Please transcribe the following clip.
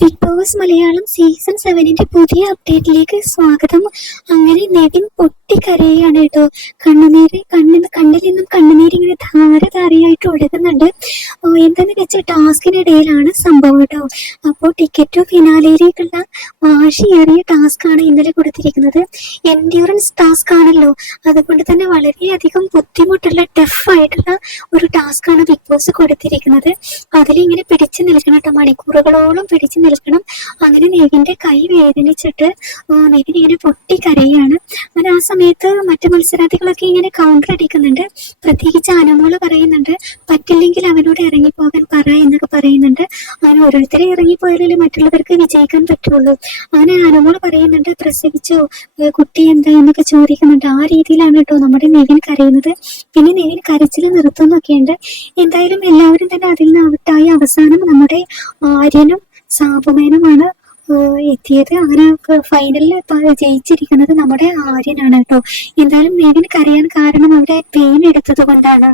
Big boss Malayalam season 7 പുതിയ അപ്ഡേറ്റിലേക്ക് സ്വാഗതം. അങ്ങനെ നെവിൻ പൊട്ടിക്കരയാണ് കേട്ടോ. കണ്ണിൽ നിന്നും കണ്ണുനീരിങ്ങനെ ധാരധാരയായിട്ട് ഒഴുകുന്നുണ്ട്. എന്താന്ന് വെച്ചാൽ ടാസ്കിനിടയിലാണ് സംഭവം കേട്ടോ. അപ്പോൾ ടിക്കറ്റ് ടു ഫിനാലയിലേക്കുള്ള വാശിയേറിയ ടാസ്ക് ആണ് ഇന്നലെ കൊടുത്തിരിക്കുന്നത്. എൻഡ്യൂറൻസ് ടാസ്ക് ആണല്ലോ, അതുകൊണ്ട് തന്നെ വളരെയധികം ബുദ്ധിമുട്ടുള്ള ടഫായിട്ടുള്ള ഒരു ടാസ്ക് ആണ് ബിഗ് ബോസ് കൊടുത്തിരിക്കുന്നത്. അതിലിങ്ങനെ പിടിച്ചു നിൽക്കണം കേട്ടോ, മണിക്കൂറുകളോളം പിടിച്ചു നിൽക്കണം. അങ്ങനെ നെവിന്റെ കൈ വേദനിച്ചിട്ട് നെവിൻ ഇങ്ങനെ പൊട്ടിക്കരയാണ്. അങ്ങനെ ആ സമയത്ത് മറ്റു മത്സരാർത്ഥികളൊക്കെ ഇങ്ങനെ കൗണ്ടർ അടിക്കുന്നുണ്ട്. പ്രത്യേകിച്ച് അനുമോള് പറയുന്നുണ്ട്, പറ്റില്ലെങ്കിൽ അവനോട് ഇറങ്ങിപ്പോകാൻ പറ എന്നൊക്കെ പറയുന്നുണ്ട്. അങ്ങനെ ഓരോരുത്തരെ ഇറങ്ങിപ്പോയാലേ മറ്റുള്ളവർക്ക് വിജയിക്കാൻ പറ്റുള്ളൂ. അങ്ങനെ അനുമോള് പറയുന്നുണ്ട്, പ്രസവിച്ചോ, കുട്ടി എന്താ എന്നൊക്കെ ചോദിക്കുന്നുണ്ട്. ആ രീതിയിലാണ് കേട്ടോ നമ്മുടെ നെവിൻ കരയുന്നത്. പിന്നെ നെവിൻ കരച്ചിൽ നിർത്തുന്നൊക്കെയുണ്ട്. എന്തായാലും എല്ലാവരും തന്നെ അതിൽ നിന്ന് ഔട്ടായി അവസാനം നമ്മുടെ ആര്യനും സാബുമേനുമാണ് എത്തിയത്. അങ്ങനെ ഫൈനലിൽ ജയിച്ചിരിക്കുന്നത് നമ്മുടെ ആര്യനാണ് കേട്ടോ. എന്തായാലും നെവിൻ കരയാൻ കാരണം അവിടെ പെയിൻ എടുത്തത് കൊണ്ടാണ്.